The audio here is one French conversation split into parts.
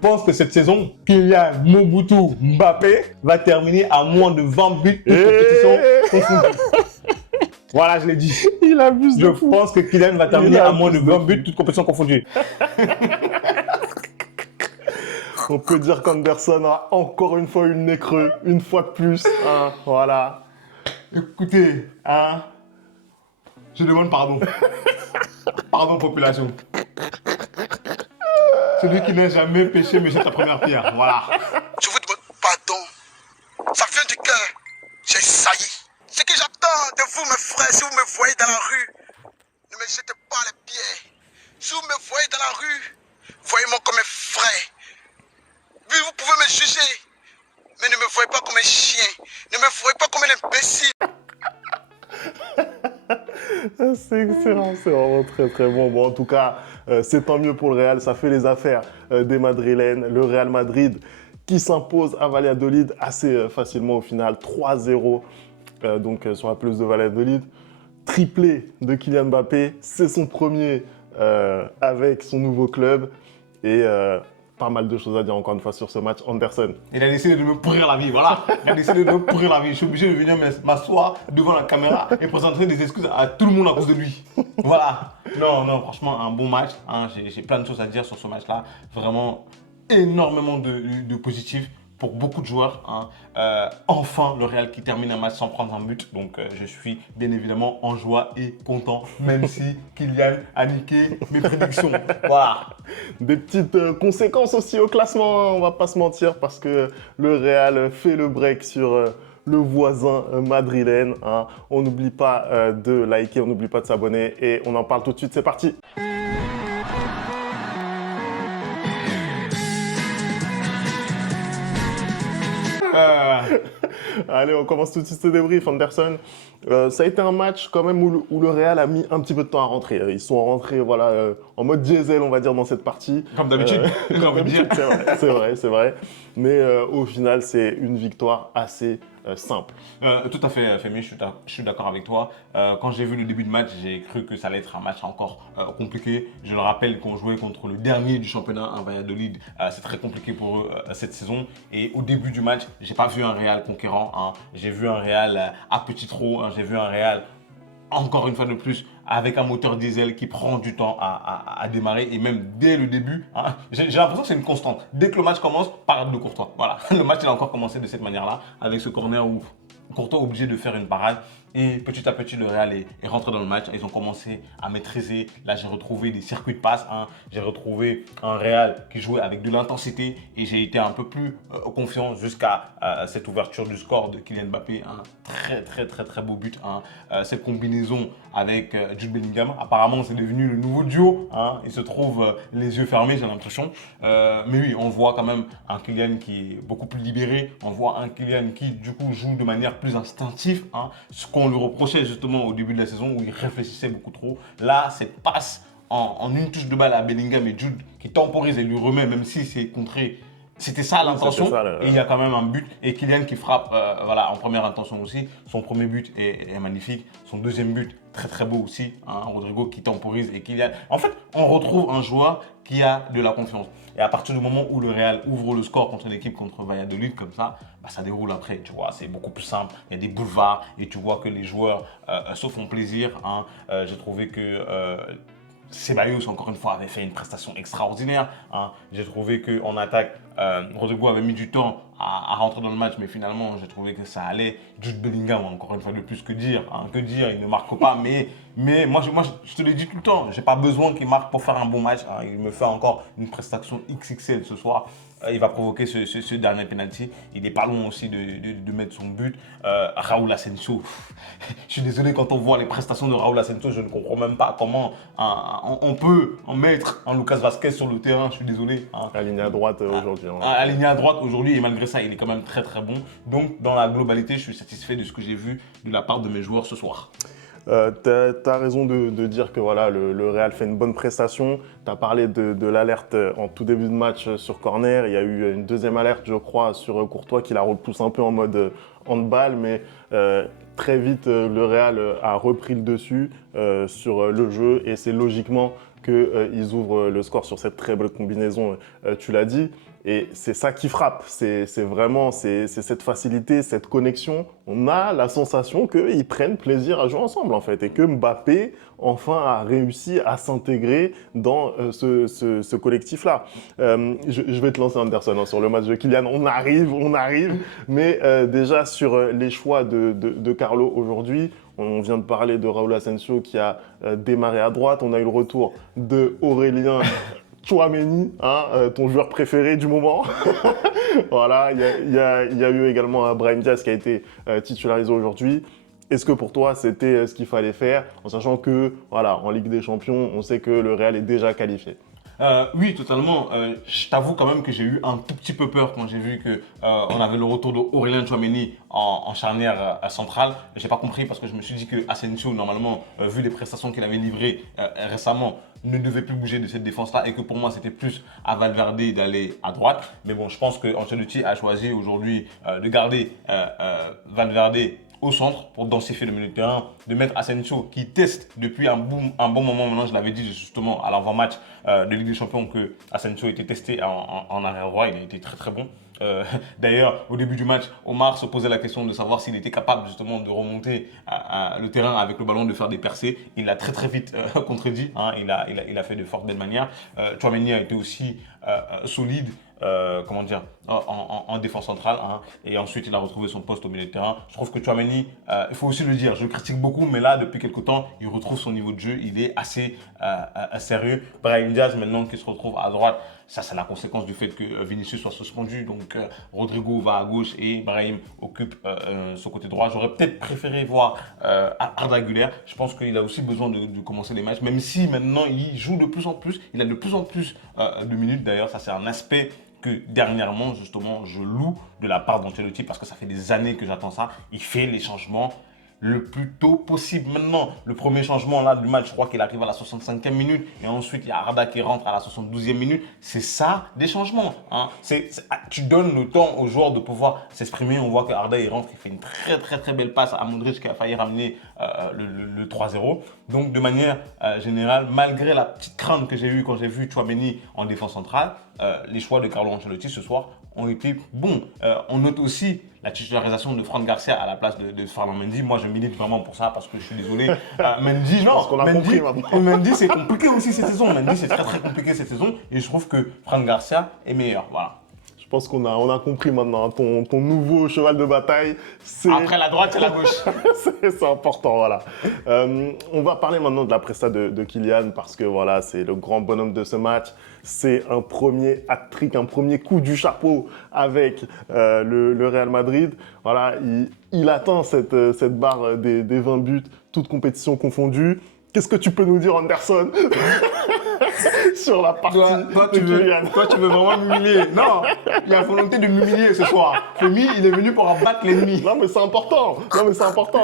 Je pense que cette saison, Kylian Mobutu Mbappé va terminer à moins de 20 buts de compétition confondue. Voilà, je l'ai dit. Il abuse de fou. Je pense que Kylian va terminer à moins de 20 buts, toute compétition confondue. On peut dire qu'Anderson a encore une fois eu le nez creux, une fois de plus. Hein, voilà. Écoutez, hein, je demande pardon. Pardon, population. Celui qui n'a jamais péché me jette la première pierre. Voilà. Je vous demande pardon. Ça vient du cœur. J'ai sailli. Ce que j'attends de vous, mes frères, si vous me voyez dans la rue, ne me jetez pas les pierres. Si vous me voyez dans la rue, voyez-moi comme un frère. Oui, vous pouvez me juger, mais ne me voyez pas comme un chien. Ne me voyez pas comme un imbécile. C'est excellent, c'est vraiment très très bon. Bon, en tout cas, c'est tant mieux pour le Real, ça fait les affaires des Madrilènes. Le Real Madrid qui s'impose à Valladolid assez facilement au final, 3-0 sur la pelouse de Valladolid. Triplé de Kylian Mbappé, c'est son premier avec son nouveau club et pas mal de choses à dire encore une fois sur ce match. Anderson. Il a décidé de me pourrir la vie, voilà. Il a décidé de me pourrir la vie. Je suis obligé de venir m'asseoir devant la caméra et présenter des excuses à tout le monde à cause de lui. Voilà. Non, franchement, un bon match. Hein. J'ai plein de choses à dire sur ce match-là. Vraiment énormément de positifs pour beaucoup de joueurs. Hein. Enfin, le Real qui termine un match sans prendre un but. Donc, je suis bien évidemment en joie et content, même si Kylian a niqué mes prédictions. Voilà. Des petites conséquences aussi au classement, hein, on va pas se mentir, parce que le Real fait le break sur le voisin madrilène. Hein. On n'oublie pas de liker, on n'oublie pas de s'abonner et on en parle tout de suite, c'est parti. Allez, on commence tout de suite ce débrief, Anderson. Ça a été un match quand même où le Real a mis un petit peu de temps à rentrer. Ils sont rentrés voilà, en mode diesel, on va dire, dans cette partie. Comme d'habitude, j'ai envie de dire. C'est vrai. Mais au final, c'est une victoire assez simple. Tout à fait, Femi, je suis d'accord avec toi. Quand j'ai vu le début de match, j'ai cru que ça allait être un match encore compliqué. Je le rappelle qu'on jouait contre le dernier du championnat, un Valladolid. C'est très compliqué pour eux cette saison. Et au début du match, j'ai pas vu un Real conquérant. Hein. J'ai vu un Real à petit trot. Hein. J'ai vu un Real, encore une fois de plus, avec un moteur diesel qui prend du temps à démarrer. Et même dès le début, hein, j'ai l'impression que c'est une constante. Dès que le match commence, parade de Courtois. Voilà, le match il a encore commencé de cette manière-là, avec ce corner où Courtois est obligé de faire une parade. Et petit à petit, le Real est rentré dans le match. Ils ont commencé à maîtriser. Là, j'ai retrouvé des circuits de passe. Hein. J'ai retrouvé un Real qui jouait avec de l'intensité. Et j'ai été un peu plus confiant jusqu'à cette ouverture du score de Kylian Mbappé. Un très beau but. Hein. Cette combinaison avec Jude Bellingham. Apparemment, c'est devenu le nouveau duo. Hein. Ils se trouvent les yeux fermés, j'ai l'impression. Mais oui, on voit quand même un Kylian qui est beaucoup plus libéré. On voit un Kylian qui, du coup, joue de manière plus instinctive. Hein. Ce qu'on lui reprochait justement au début de la saison où il réfléchissait beaucoup trop. Là, cette passe en une touche de balle à Bellingham et Jude qui temporise et lui remet, même si c'est contré. C'était ça l'intention. Et il y a quand même un but. Et Kylian qui frappe voilà, en première intention aussi. Son premier but est magnifique. Son deuxième but, très beau aussi. Hein. Rodrigo qui temporise et Kylian. En fait, on retrouve un joueur qui a de la confiance. Et à partir du moment où le Real ouvre le score contre une équipe contre Valladolid comme ça, bah, ça déroule après, tu vois, c'est beaucoup plus simple. Il y a des boulevards et tu vois que les joueurs se font plaisir. Hein. J'ai trouvé que Ceballos, encore une fois, avait fait une prestation extraordinaire. Hein. J'ai trouvé qu'en attaque, Rodrigo avait mis du temps à rentrer dans le match, mais finalement, j'ai trouvé que ça allait. Jude Bellingham, encore une fois de plus, que dire. Hein. Que dire, il ne marque pas, mais moi, je te l'ai dit tout le temps, j'ai pas besoin qu'il marque pour faire un bon match. Hein. Il me fait encore une prestation XXL ce soir. Il va provoquer ce dernier penalty. Il est pas loin aussi de mettre son but. Raúl Asensio, je suis désolé, quand on voit les prestations de Raúl Asensio, je ne comprends même pas comment on peut en mettre un Lucas Vazquez sur le terrain. Je suis désolé. Hein. Aligné à droite aujourd'hui. Hein. Aligné à droite aujourd'hui et malgré ça, il est quand même très bon. Donc, dans la globalité, je suis satisfait de ce que j'ai vu de la part de mes joueurs ce soir. Tu as raison de dire que voilà, le Real fait une bonne prestation. Tu as parlé de l'alerte en tout début de match sur corner. Il y a eu une deuxième alerte, je crois, sur Courtois qui la repousse un peu en mode handball. Mais très vite, le Real a repris le dessus sur le jeu. Et c'est logiquement qu'ils ouvrent le score sur cette très belle combinaison, tu l'as dit. Et c'est ça qui frappe, c'est vraiment cette facilité, cette connexion. On a la sensation qu'ils prennent plaisir à jouer ensemble en fait et que Mbappé enfin a réussi à s'intégrer dans ce collectif-là. Je vais te lancer Anderson hein, sur le match de Kylian, on arrive, mais déjà sur les choix de Carlo aujourd'hui, on vient de parler de Raúl Asensio qui a démarré à droite, on a eu le retour de Aurélien Tchouaméni, hein, ton joueur préféré du moment. Voilà, il y a eu également Brahim Diaz qui a été titularisé aujourd'hui. Est-ce que pour toi, c'était ce qu'il fallait faire, en sachant que, voilà, en Ligue des Champions, on sait que le Real est déjà qualifié? Oui, totalement. Je t'avoue quand même que j'ai eu un tout petit peu peur quand j'ai vu que on avait le retour d'Aurélien Tchouaméni en charnière centrale. J'ai pas compris parce que je me suis dit que Asensio, normalement, vu les prestations qu'il avait livrées récemment, ne devait plus bouger de cette défense-là et que pour moi, c'était plus à Valverde d'aller à droite. Mais bon, je pense que Ancelotti a choisi aujourd'hui de garder Valverde au centre pour densifier le milieu de terrain, de mettre Asensio qui teste depuis un bon moment maintenant. Je l'avais dit justement à l'avant-match de Ligue des Champions que Asensio était testé en arrière droit, il a été très très bon. D'ailleurs, au début du match, Omar se posait la question de savoir s'il était capable justement de remonter le terrain avec le ballon, de faire des percées. Il l'a très très vite contredit, hein. Il a fait de fort belles manières. Tchouaméni a été aussi solide. Comment dire, en défense centrale, hein, et ensuite il a retrouvé son poste au milieu de terrain. Je trouve que Tchouaméni, il faut aussi le dire, je le critique beaucoup, mais là depuis quelques temps, il retrouve son niveau de jeu, il est assez sérieux. Brahim Diaz maintenant qui se retrouve à droite, ça c'est la conséquence du fait que Vinicius soit suspendu, donc Rodrigo va à gauche et Brahim occupe ce côté droit. J'aurais peut-être préféré voir Arda Güler. Je pense qu'il a aussi besoin de commencer les matchs, même si maintenant il joue de plus en plus, il a de plus en plus de minutes. D'ailleurs, ça c'est un aspect que dernièrement, justement, je loue de la part d'Ancelotti parce que ça fait des années que j'attends ça. Il fait les changements le plus tôt possible. Maintenant, le premier changement là, du match, je crois qu'il arrive à la 65e minute et ensuite il y a Arda qui rentre à la 72e minute. C'est ça, des changements. Hein. Tu donnes le temps aux joueurs de pouvoir s'exprimer. On voit que Arda il rentre, il fait une très très très belle passe à Modric qui a failli ramener le 3-0. Donc de manière générale, malgré la petite crainte que j'ai eue quand j'ai vu Tchouaméni en défense centrale, les choix de Carlo Ancelotti ce soir ont été bons. On note aussi la titularisation de Fran Garcia à la place de Ferland Mendy. Moi, je milite vraiment pour ça parce que je suis désolé. Mendy, Mendy, c'est compliqué aussi cette saison. Mendy, c'est très très compliqué cette saison et je trouve que Fran Garcia est meilleur. Voilà. Je pense qu'on a compris maintenant, hein, ton nouveau cheval de bataille, c'est... Après la droite, c'est la gauche. c'est important, voilà. On va parler maintenant de la presta de Kylian parce que voilà, c'est le grand bonhomme de ce match. C'est un premier hat-trick, un premier coup du chapeau avec le Real Madrid. Voilà, il atteint cette barre des 20 buts, toutes compétitions confondues. Qu'est-ce que tu peux nous dire, Anderson sur la partie de Kylian? Toi, tu veux vraiment m'humilier. Non, il a volonté de m'humilier ce soir. Femi, il est venu pour abattre l'ennemi. Non, mais c'est important.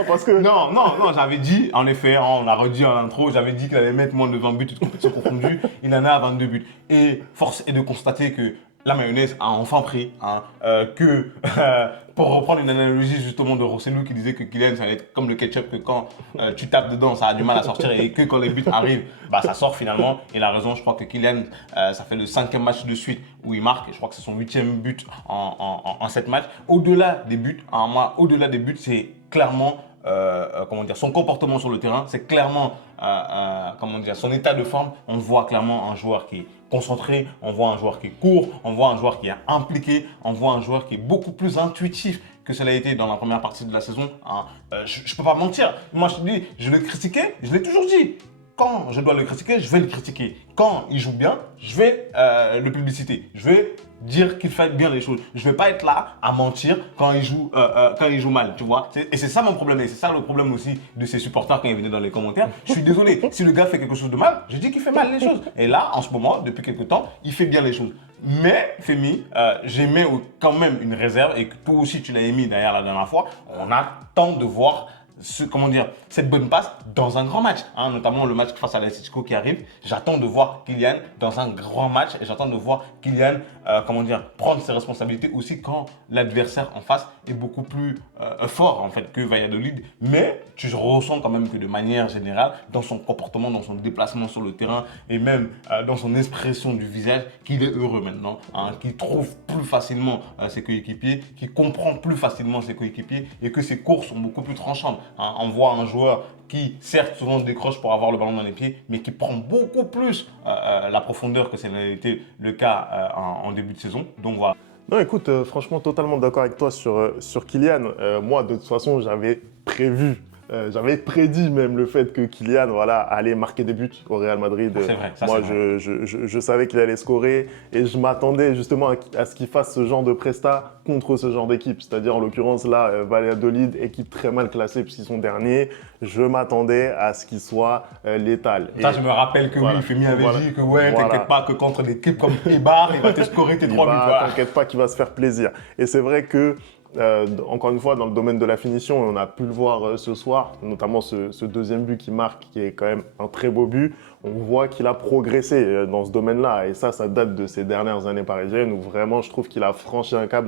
Parce que... Non, j'avais dit, en effet, on a redit en intro, j'avais dit qu'il allait mettre moins de 20 buts, toutes compétitions confondues. Il en est à 22 buts. Et force est de constater que la mayonnaise a enfin pris, hein, pour reprendre une analogie justement de Rosselló qui disait que Kylian, ça allait être comme le ketchup, que quand tu tapes dedans, ça a du mal à sortir et que quand les buts arrivent, bah, ça sort finalement. Et la raison, je crois que Kylian, ça fait le 5e match de suite où il marque. Et je crois que c'est son 8e but en 7 matchs. Au-delà des buts, c'est clairement... comment dire, son comportement sur le terrain, c'est clairement comment dire, son état de forme. On voit clairement un joueur qui est concentré, on voit un joueur qui court, on voit un joueur qui est impliqué, on voit un joueur qui est beaucoup plus intuitif que cela a été dans la première partie de la saison. Hein. Je ne peux pas mentir. Moi, je te dis, je le critiquais, je l'ai toujours dit. Quand je dois le critiquer, je vais le critiquer. Quand il joue bien, je vais le publiciter. Je vais dire qu'il fait bien les choses. Je ne vais pas être là à mentir quand il joue mal, tu vois. Et c'est ça mon problème. Et c'est ça le problème aussi de ses supporters quand ils venaient dans les commentaires. Je suis désolé, si le gars fait quelque chose de mal, je dis qu'il fait mal les choses. Et là, en ce moment, depuis quelques temps, il fait bien les choses. Mais, Femi, j'émets quand même une réserve et que toi aussi tu l'as émis derrière la dernière fois. On attend de voir comment dire, cette bonne passe dans un grand match, hein, notamment le match face à l'Atlético qui arrive. J'attends de voir Kylian dans un grand match et j'attends de voir Kylian comment dire, prendre ses responsabilités aussi quand l'adversaire en face est beaucoup plus fort en fait que Valladolid. Mais tu ressens quand même que de manière générale, dans son comportement, dans son déplacement sur le terrain et même dans son expression du visage, qu'il est heureux maintenant, hein, qu'il trouve plus facilement ses coéquipiers, qu'il comprend plus facilement ses coéquipiers et que ses courses sont beaucoup plus tranchantes. Hein. On voit un joueur qui, certes, souvent décroche pour avoir le ballon dans les pieds, mais qui prend beaucoup plus la profondeur que ça a été le cas en début de saison. Donc voilà. Non, écoute, franchement, totalement d'accord avec toi sur Kylian. Moi, de toute façon, j'avais prévu, j'avais prédit même le fait que Kylian voilà, allait marquer des buts au Real Madrid. C'est vrai, ça Moi, c'est vrai. je savais qu'il allait scorer et je m'attendais justement à ce qu'il fasse ce genre de presta contre ce genre d'équipe. C'est-à-dire, en l'occurrence, là, Valladolid, équipe très mal classée puisqu'ils sont derniers. Je m'attendais à ce qu'il soit létal. Ça, je me rappelle que voilà, oui, Femi avait voilà, dit que ouais, voilà. t'inquiète pas que contre des équipes comme Eibar, il va te scorer tes 3 buts. Voilà. T'inquiète pas qu'il va se faire plaisir. Et c'est vrai que, encore une fois, dans le domaine de la finition, on a pu le voir ce soir, notamment ce deuxième but qu'il marque, qui est quand même un très beau but. On voit qu'il a progressé dans ce domaine-là. Et ça date de ces dernières années parisiennes où vraiment, je trouve qu'il a franchi un cap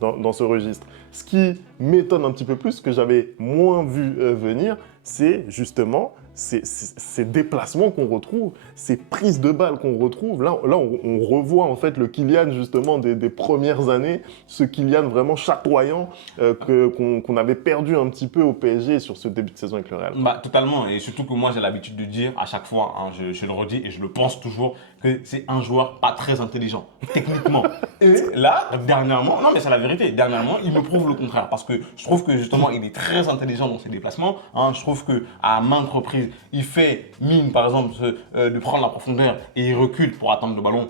dans ce registre. Ce qui m'étonne un petit peu plus, ce que j'avais moins vu venir, c'est justement ces déplacements qu'on retrouve, ces prises de balles qu'on retrouve. Là on revoit en fait le Kylian justement des premières années, ce Kylian vraiment chatoyant qu'on avait perdu un petit peu au PSG sur ce début de saison avec le Real. Bah, totalement. Et surtout que moi, j'ai l'habitude de dire à chaque fois, hein, je le redis et je le pense toujours, que c'est un joueur pas très intelligent, techniquement. Et là, dernièrement, non mais c'est la vérité, dernièrement, il me prouve le contraire. Parce que je trouve que justement, il est très intelligent dans ses déplacements. Hein. Je trouve qu'à maintes reprises, il fait mine, par exemple, de prendre la profondeur et il recule pour attendre le ballon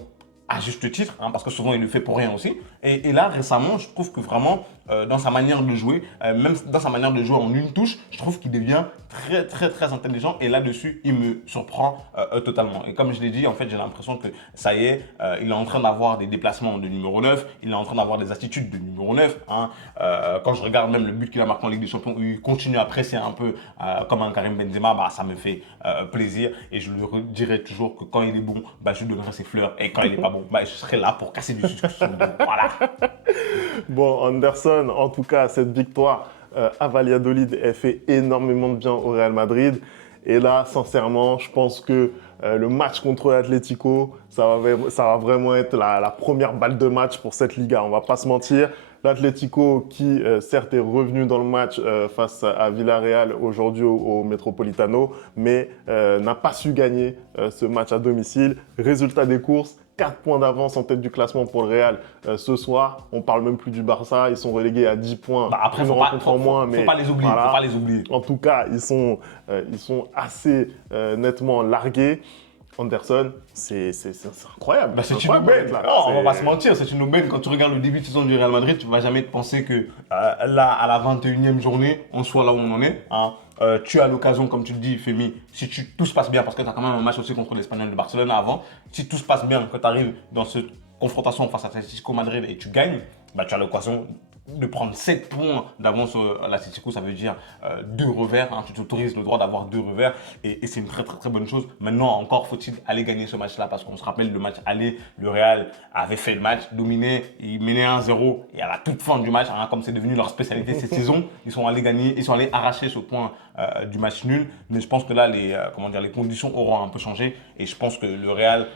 à juste titre, hein, parce que souvent il le fait pour rien aussi. Et là, récemment, je trouve que vraiment, dans sa manière de jouer, même dans sa manière de jouer en une touche, je trouve qu'il devient très intelligent. Et là-dessus, il me surprend totalement. Et comme je l'ai dit, en fait, j'ai l'impression que ça y est, il est en train d'avoir des déplacements de numéro 9, il est en train d'avoir des attitudes de numéro 9. Hein. Quand je regarde même le but qu'il a marqué en Ligue des Champions, où il continue à presser un peu comme un Karim Benzema, bah, ça me fait plaisir. Et je lui dirai toujours que quand il est bon, bah, je lui donnerai ses fleurs. Et quand il n'est pas bon, bah, je serai là pour casser du sucre sur le dos. Voilà. Bon, Anderson, en tout cas, cette victoire à Valladolid, elle fait énormément de bien au Real Madrid. Et là, sincèrement, je pense que le match contre l'Atlético, ça va vraiment être la première balle de match pour cette Liga. On va pas se mentir. L'Atlético qui, certes, est revenu dans le match face à Villarreal aujourd'hui au Metropolitano, mais n'a pas su gagner ce match à domicile. Résultat des courses, 4 points d'avance en tête du classement pour le Real ce soir. On parle même plus du Barça, ils sont relégués à 10 points. Bah après, une rencontre en moins, mais faut pas les oublier, voilà. faut pas les oublier. En tout cas, ils sont assez nettement largués. Anderson, c'est incroyable. Bah, c'est une incroyable, aubaine. là. Non, on va pas se mentir, c'est une aubaine. Quand tu regardes le début de saison du Real Madrid, tu vas jamais te penser que là, à la 21e journée, on soit là où on en est. Hein. Tu as l'occasion, comme tu le dis, Femi, si tout se passe bien, parce que tu as quand même un match aussi contre l'Espagnol de Barcelone avant, si tout se passe bien, quand tu arrives dans cette confrontation face à Atlético Madrid et tu gagnes, bah, tu as l'occasion de prendre 7 points d'avance à l'Atlético, ça veut dire 2 revers. Hein, tu t'autorises le droit d'avoir 2 revers et c'est une très bonne chose. Maintenant, encore faut-il aller gagner ce match-là parce qu'on se rappelle le match aller, le Real avait fait le match, dominé, il menait 1-0 et à la toute fin du match, hein, comme c'est devenu leur spécialité cette saison, ils sont allés gagner, ils sont allés arracher ce point du match nul. Mais je pense que là, les conditions auront un peu changé et je pense que le Real,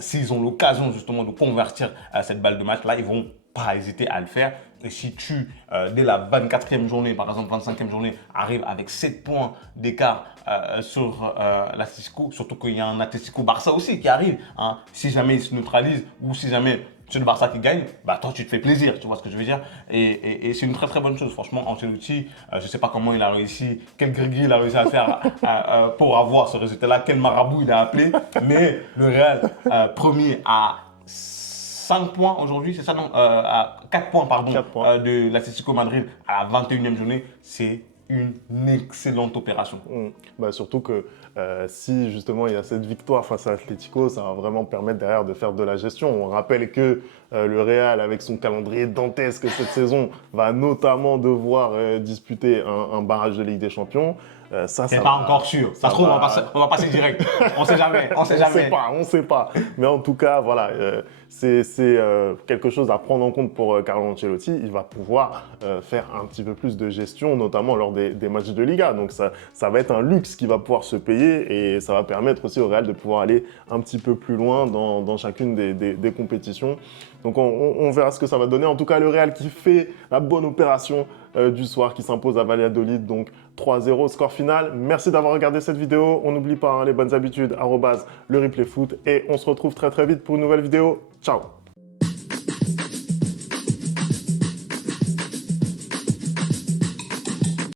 s'ils ont l'occasion justement de convertir cette balle de match, là, ils vont pas hésiter à le faire. Et si tu, dès la 24e journée, par exemple 25e journée, arrives avec 7 points d'écart sur l'Atlético, surtout qu'il y a un Atlético Barça aussi qui arrive, hein, si jamais il se neutralise ou si jamais c'est le Barça qui gagne, bah toi tu te fais plaisir, tu vois ce que je veux dire. Et c'est une très bonne chose, franchement. Ancelotti, je sais pas comment il a réussi, quel grigri il a réussi à faire pour avoir ce résultat-là, quel marabout il a appelé, mais le Real, premier à 5 points aujourd'hui, c'est ça non à 4 points, pardon, 4 points. de l'Atlético Madrid à la 21e journée, c'est une excellente opération. Bah, surtout que si justement il y a cette victoire face à Atlético, ça va vraiment permettre derrière de faire de la gestion. On rappelle que Le Real, avec son calendrier dantesque cette saison, va notamment devoir disputer un barrage de Ligue des Champions. C'est pas encore sûr. Ça se trouve, on va passer direct. On sait jamais. On sait jamais. On sait pas. Mais en tout cas, voilà, c'est quelque chose à prendre en compte pour Carlo Ancelotti. Il va pouvoir faire un petit peu plus de gestion, notamment lors des matchs de Liga. Donc ça va être un luxe qui va pouvoir se payer et ça va permettre aussi au Real de pouvoir aller un petit peu plus loin dans chacune des compétitions. Donc on verra ce que ça va donner. En tout cas, le Real qui fait la bonne opération du soir, qui s'impose à Valladolid, donc 3-0, score final. Merci d'avoir regardé cette vidéo. On n'oublie pas les bonnes habitudes, @le replay foot. Et on se retrouve très très vite pour une nouvelle vidéo. Ciao!